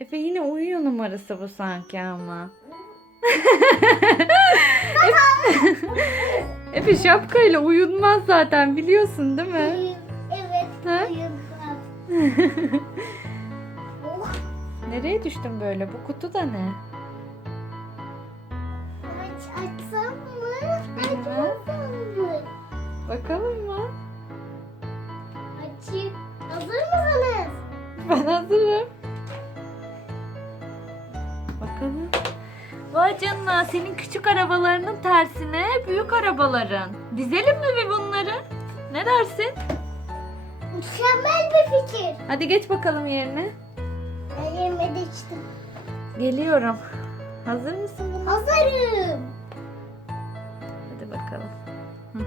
Efe yine uyuyor numarası bu sanki ama. Efe şapkayla uyunmaz zaten biliyorsun değil mi? Evet. Ha? oh. Nereye düştün böyle? Bu kutu da ne? Aç, açsam mı? Açmasam mı? Bakalım mı? Açayım. Hazır mısınız? Ben hazırım. Bakalım. Vay canına senin küçük arabalarının tersine büyük arabaların. Dizelim mi bir bunları? Ne dersin? Mükemmel bir fikir. Hadi geç bakalım yerine. Ben yerime de içtim. Geliyorum. Hazır mısın buna? Hazırım. Hadi bakalım. Hı.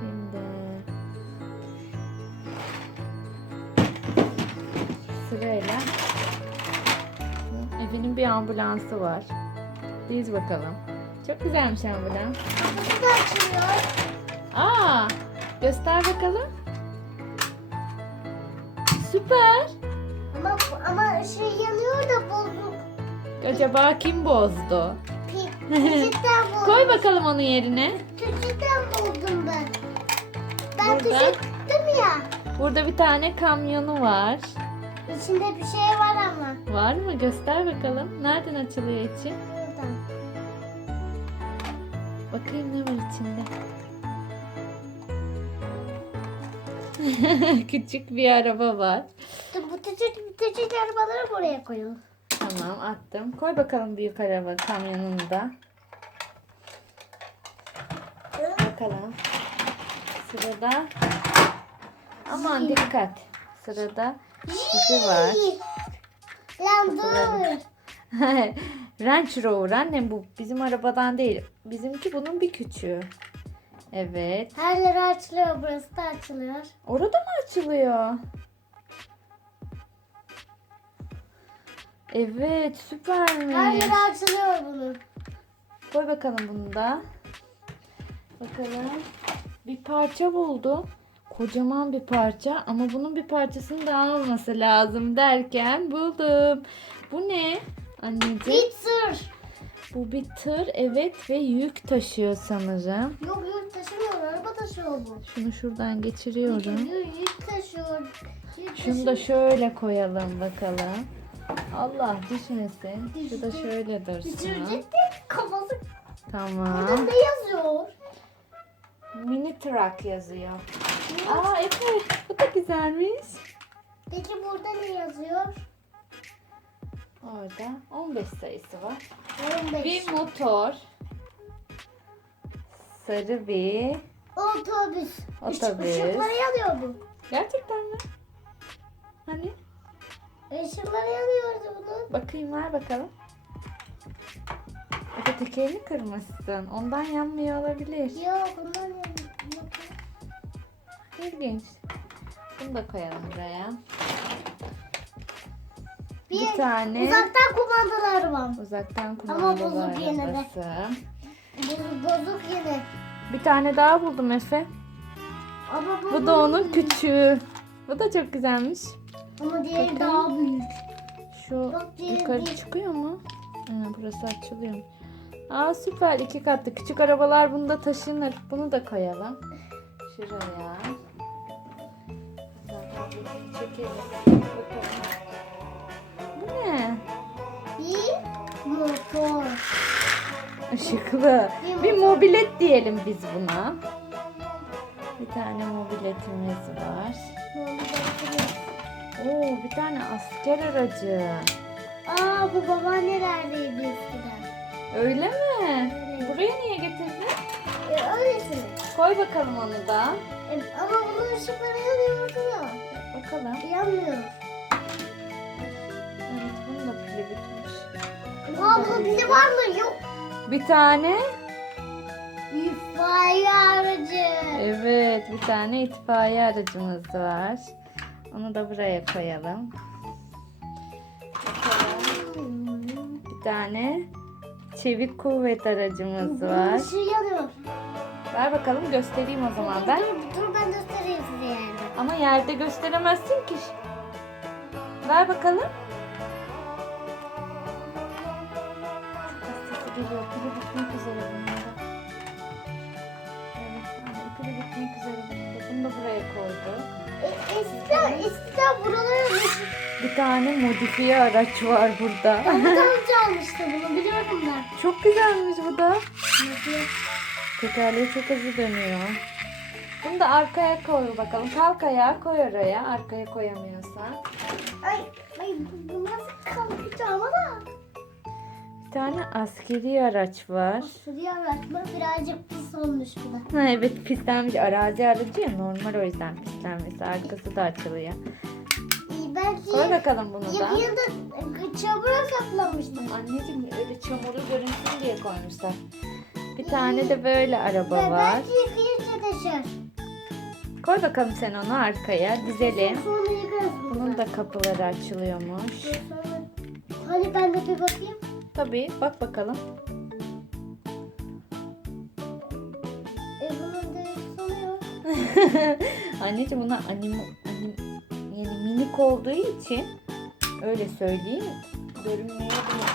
Şimdi sırayla Efe'nin bir ambulansı var. Diz bakalım. Çok güzelmiş ambulans. Kapısı da açılıyor. Aa, göster bakalım. Süper. Ama ama şey yanıyor da bozuk. Acaba kim bozdu? Tücütten buldum. Koy bakalım onu yerine. Tücütten buldum ben. Ben Burada. tücüttüm ya. Burada bir tane kamyonu var. İçinde bir şey var ama. Var mı? Göster bakalım. Nereden açılıyor içi? Buradan. Bakayım ne var içinde. Küçük bir araba var. Bu tücüt, tücüt arabaları buraya koyalım. Tamam attım. Koy bakalım büyük araba kamyonunu da. Bakalım. Sırada. Aman dikkat. Sırada ipi var. Lan dur. Range Rover annem bu bizim arabadan değil. Bizimki bunun bir küçüğü. Evet. Her yeri açılıyor. Burası da açılıyor. Orada mı açılıyor? Evet Her süpermiş. yeri açılıyor bunun. Koy bakalım bunu da. Bakalım. Bir parça buldum. Kocaman bir parça ama bunun bir parçasının daha olması lazım derken buldum. Bu ne? Anneciğim. Bir tır. Bu bir tır evet ve yük taşıyor sanırım. Yok yük taşımıyor. Araba taşıyor bu. Şunu şuradan geçiriyorum. Yük, yük taşıyor. Yük Şunu da şöyle koyalım bakalım. Allah düşmesin. Şu da Düştü. şöyle dursun. Düşürecek de kafası. Burada Tamam. ne yazıyor? Mini truck yazıyor. Aa Efe bu da güzelmiş. Peki burada ne yazıyor? Orada 15 sayısı var. 15. Bir motor. Sarı bir. Otobüs. Otobüs. Işıkları yanıyor bu. Gerçekten mi? Hani? Işıkları yanıyordu bunun. Bakayım ver bakalım. Efe tekerini kırmışsın. Ondan yanmıyor olabilir. Yok bundan yanıyor. İlginç. Bunu da koyalım buraya. Bir, Bir tane uzaktan kumandalar var. uzaktan Ama kumandalı bozuk yine de. Bu bozuk yine. Bir tane daha buldum Efe. Ama bu, Bu da onun küçüğü. Bu da çok güzelmiş. Ama diğeri Bakın. daha büyük. Şu Bak, yukarı büyük. çıkıyor mu? Ha, burası açılıyor. Aa süper iki katlı. Küçük arabalar bunda taşınır. Bunu da koyalım. Şuraya. Çekelim. Bakalım. Bu ne? Bir motor. Işıklı. Bir mobilet diyelim biz buna. Bir tane mobiletimiz var. Oo bir tane asker aracı. Aa bu babaannelerdeydi eskiden. Öyle mi? Evet. Buraya niye getirdin? E, öylesine. Koy bakalım onu da. E, ama bunun ışıkları yanıyordu ya. Bakalım. Yanmıyor. Evet bunun da pili bitmiş. Bunun pili var mı? Yok. Bir tane. İtfaiye aracı. Evet bir tane itfaiye aracımız var. Onu da buraya koyalım. Bakalım. Bir tane çevik kuvvet aracımız var. ışığı yanıyor. Ver bakalım göstereyim o zaman ben. Dur, dur ben göstereyim size yani. Ama yerde gösteremezsin ki. Ver bakalım. Çok geliyor. Pili bitmek üzere bunlarda. Evet, pili bitmek üzere bunlarda. Bunu da buraya koydu. E, Esra, Esra buralara bir tane modifiye araç var burada. Davut amca almıştı bunu biliyorum ben. Çok güzelmiş bu da. Tekerleği çok hızlı dönüyor. Bunu da arkaya koy bakalım. Kalk ayağa koy oraya. Arkaya koyamıyorsan. Ay, ay bu- nasıl kalkacağım ama. Bir tane askeri araç var. Şuraya bırakma birazcık pis olmuş bu da. Ha, evet pislenmiş. Arazi aracı ya normal o yüzden pislenmesi. Arkası da açılıyor. Belki Koy bakalım bunu da. yakında çamura saklamıştım. Anneciğim öyle çamurlu görünsün diye koymuşlar. Bir tane de böyle araba var. belki yıkayınca taşır. Koy bakalım sen onu arkaya. Dizelim. Bunun da kapıları açılıyormuş. Hani ben de bir bakayım. Tabii bak bakalım. E bunun sanıyor. Anneciğim buna anim, anim yani minik olduğu için öyle söyleyeyim görünmeyebilir.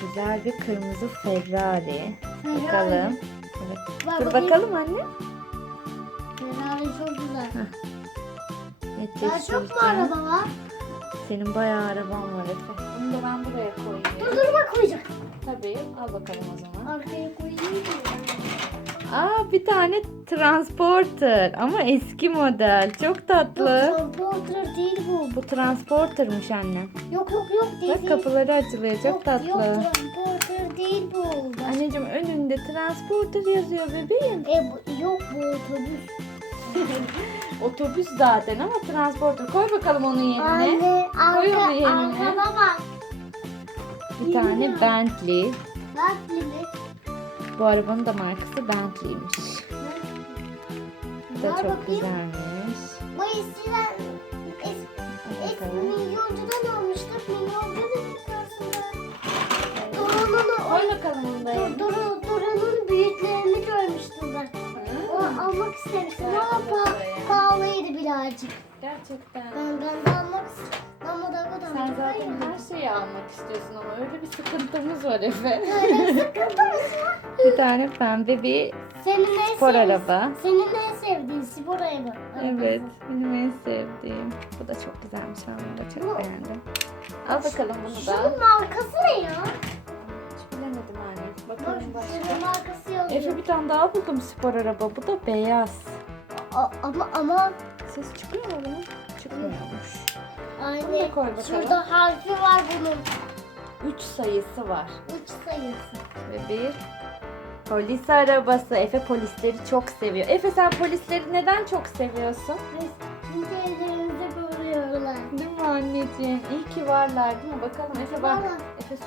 Güzel bir kırmızı Ferrari. Bakalım. Evet. Bak Dur bakayım. bakalım anne. Çok güzel. Evet, Daha çok mu araba var? Senin bayağı araban var Efe. Bunu da ben buraya Dur koyayım. dur bak koyacağım. Tabii al bakalım o zaman. Arkaya koyayım mı? Aa bir tane transporter ama eski model. Çok tatlı. Transporter değil bu. Bu transportermış anne. Yok yok yok değil. Bak kapıları açılıyor. Çok Yok, tatlı. Yok transporter değil bu. Anneciğim önünde transporter yazıyor bebeğim. E bu, yok bu otobüs. Otobüs zaten ama transporter. Koy bakalım onun yerine. Anne Koy arka, yerine. arkana bak. Bir tane Bilmiyorum. Bentley. Bak gibi. Bu arabanın da markası Bentley'miş. Bu da Ver çok bakayım. güzelmiş. Bu eskiden es, es, bakalım. milyoncudan almıştık. Milyoncu da. Duran'ın Koy bakalım onu da yerine. İstemiştim ama pa pahalıydı birazcık. Gerçekten. Ben, ben de almak istedim. Ama da o kadar. Sen zaten her şeyi almak istiyorsun ama öyle bir sıkıntımız var Efe. Böyle bir sıkıntımız var. bir tane pembe bir Senin en spor sevdiğin- araba. Senin en sevdiğin spor araba. Evet, benim en sevdiğim. Bu da çok güzelmiş. Ben bunu da çok beğendim. Al bakalım bunu da. Şunun markası ne ya? Hiç bilemedim anne. Bak Bakalım başka. şunun. Efe bir tane daha buldum spor araba. Bu da beyaz. A- ama ama Ses çıkıyor mu bunun? Çıkmıyormuş. Bunu anne da koy bakalım. şurada harfi var bunun. 3 sayısı var. Üç sayısı. Ve bir polis arabası. Efe polisleri çok seviyor. Efe sen polisleri neden çok seviyorsun? Biz Şimdi evlerimizde görüyorlar. Değil mi anneciğim? İyi ki varlar değil mi? Bakalım Efe bak. Efe sus.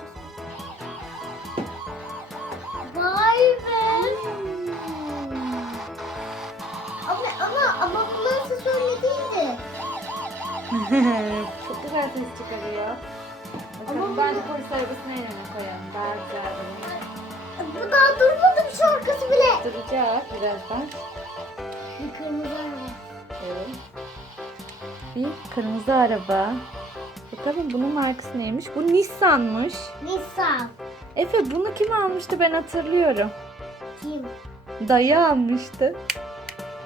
Çok güzel ses çıkarıyor. Bakalım Ama bence bunu- polis arabasını en öne koyalım. Daha güzel. Bu daha durmadı bir şarkısı bile. Duracak birazdan. Bir kırmızı araba. Evet. Bir kırmızı araba. Bakalım bunun markası neymiş? Bu Nissan'mış. Nissan. Efe bunu kim almıştı ben hatırlıyorum. Kim? Dayı almıştı.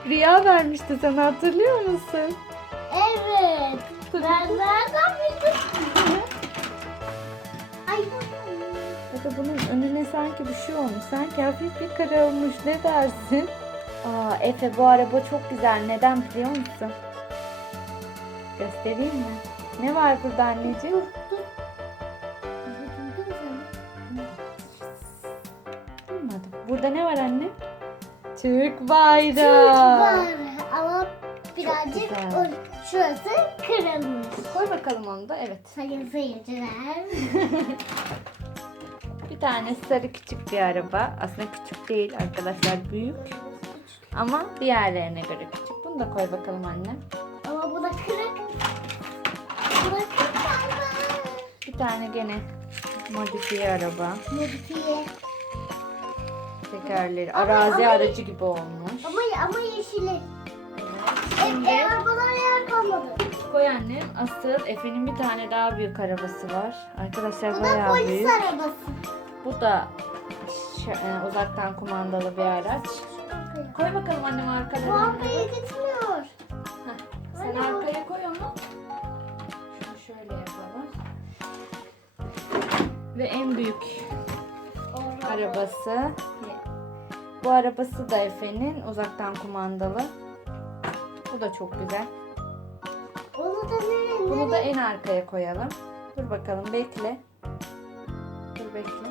Rüya vermişti sana hatırlıyor musun? Evet. Ben nereden bildim? Ay. Bunun önüne sanki bir şey olmuş. Sanki hafif bir kırılmış. Ne dersin? Aa Efe bu araba çok güzel. Neden biliyor musun? Göstereyim mi? Ne var burada anneciğim? Duymadım. Burada ne var anne? Türk bayrağı. Var ama birazcık şurası kırılmış. Koy bakalım onu da. Evet. Sayın seyirciler. Bir tane sarı küçük bir araba. Aslında küçük değil arkadaşlar. Büyük. Ama diğerlerine göre küçük. Bunu da koy bakalım anne. Ama bu da kırık. Bu da kırık galiba. Bir tane gene modifiye araba. Modifiye. Tekerleri. Arazi ama- aracı gibi olmuş. Ama ama yeşili. E, e, arabalara yer kalmadı. koy annem. Asıl Efe'nin bir tane daha büyük arabası var. Arkadaşlar Bu da bayağı polis büyük. arabası. Bu da e, uzaktan kumandalı bir araç. Koy bakalım annem Bu arkadan. arkaya gitmiyor. Sen arkaya koy onu. Şunu şöyle yapalım. Ve en büyük arabası. Bu arabası da Efe'nin uzaktan kumandalı. Bu da çok güzel. Onu da nereye? Bunu da en arkaya koyalım. Dur bakalım bekle. Dur bekle.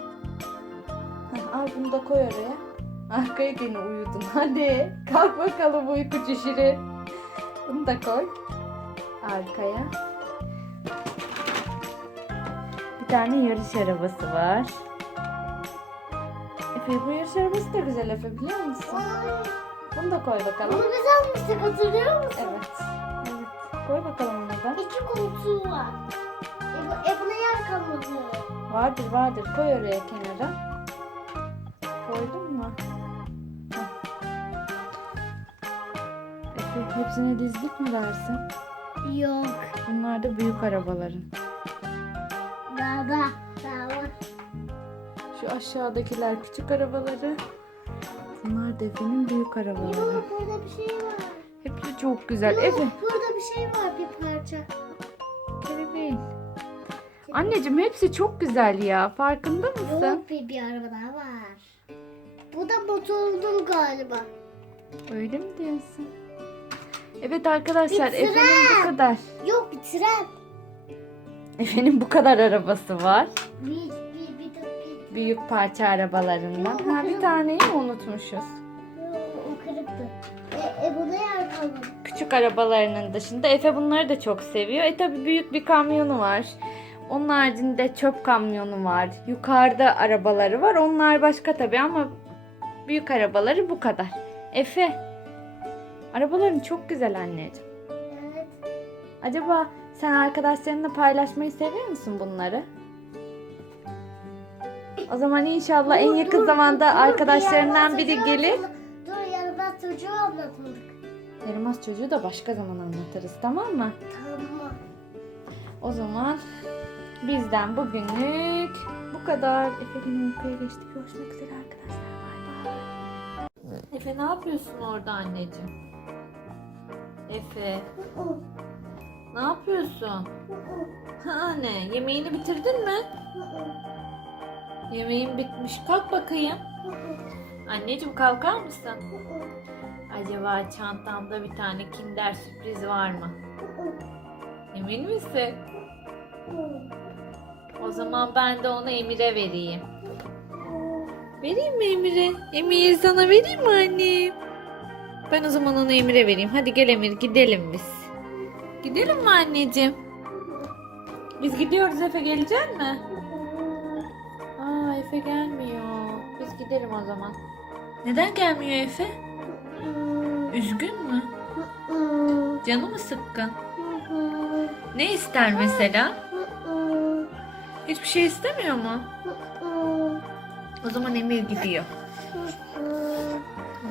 Heh, al bunu da koy oraya. Arkaya gene uyudun. Hadi kalk bakalım uykucu şirin. Bunu da koy. Arkaya. Bir tane yarış arabası var. Efe bu yarış arabası da güzel Efe biliyor musun? Bunu da koy Bunu bakalım. biz almıştık hatırlıyor musun? Evet. Evet. Koy bakalım onu da. İki koltuğu var. E, e buna yer kalmadı. Vardır vardır. Koy oraya kenara. Koydun mu? Efe hepsine dizdik mi dersin? Yok. Bunlar da büyük arabaların. Daha var. Şu aşağıdakiler küçük arabaları. Bunlar da Efe'nin büyük arabaları. Yok burada bir şey var. Hepsi çok güzel. Yok Efe. burada bir şey var bir parça. Evet. Anneciğim hepsi çok güzel ya. Farkında mısın? Yok bir, bir araba daha var. Bu da motorlu galiba. Öyle mi diyorsun? Evet arkadaşlar. Efe'nin bu kadar. Yok bir tren. Efe'nin bu kadar arabası var. Bir. Büyük parça arabalarından. Ha bir taneyi mi unutmuşuz? O kırıktı. E, e buna yer kalmadı. Küçük arabalarının dışında Efe bunları da çok seviyor. E tabi büyük bir kamyonu var. Onun haricinde çöp kamyonu var. Yukarıda arabaları var. Onlar başka tabi ama büyük arabaları bu kadar. Efe, arabaların çok güzel anneciğim. Evet. Acaba sen arkadaşlarınla paylaşmayı seviyor musun bunları? O zaman inşallah en yakın dur, zamanda arkadaşlarından bir biri gelir. Dur yaramaz çocuğu anlatmadık. Yaramaz çocuğu da başka zaman anlatırız tamam mı? Tamam. O zaman bizden bugünlük bu kadar. Efe'nin uykuya geçti. Görüşmek üzere arkadaşlar. Bay bay. Efe ne yapıyorsun orada anneciğim? Efe ne yapıyorsun? Ha ne? Yemeğini bitirdin mi? Yemeğin bitmiş. Kalk bakayım. Anneciğim kalkar mısın? Acaba çantamda bir tane kinder sürpriz var mı? Emin misin? O zaman ben de onu Emir'e vereyim. Vereyim mi Emir'e? Emir sana vereyim mi annem? Ben o zaman onu Emir'e vereyim. Hadi gel Emir gidelim biz. Gidelim mi anneciğim? Biz gidiyoruz Efe gelecek mi? Efe gelmiyor. Biz gidelim o zaman. Neden gelmiyor Efe? Üzgün mü? Canı mı sıkkın? Ne ister mesela? Hiçbir şey istemiyor mu? O zaman Emir gidiyor.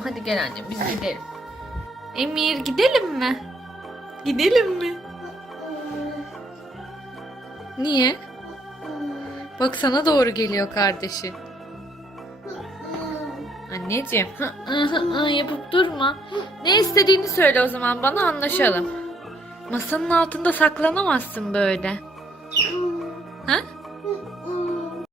Hadi gel annem biz gidelim. Emir gidelim mi? Gidelim mi? Niye? Bak sana doğru geliyor kardeşi. Anneciğim yapıp durma. Ne istediğini söyle o zaman bana anlaşalım. Masanın altında saklanamazsın böyle.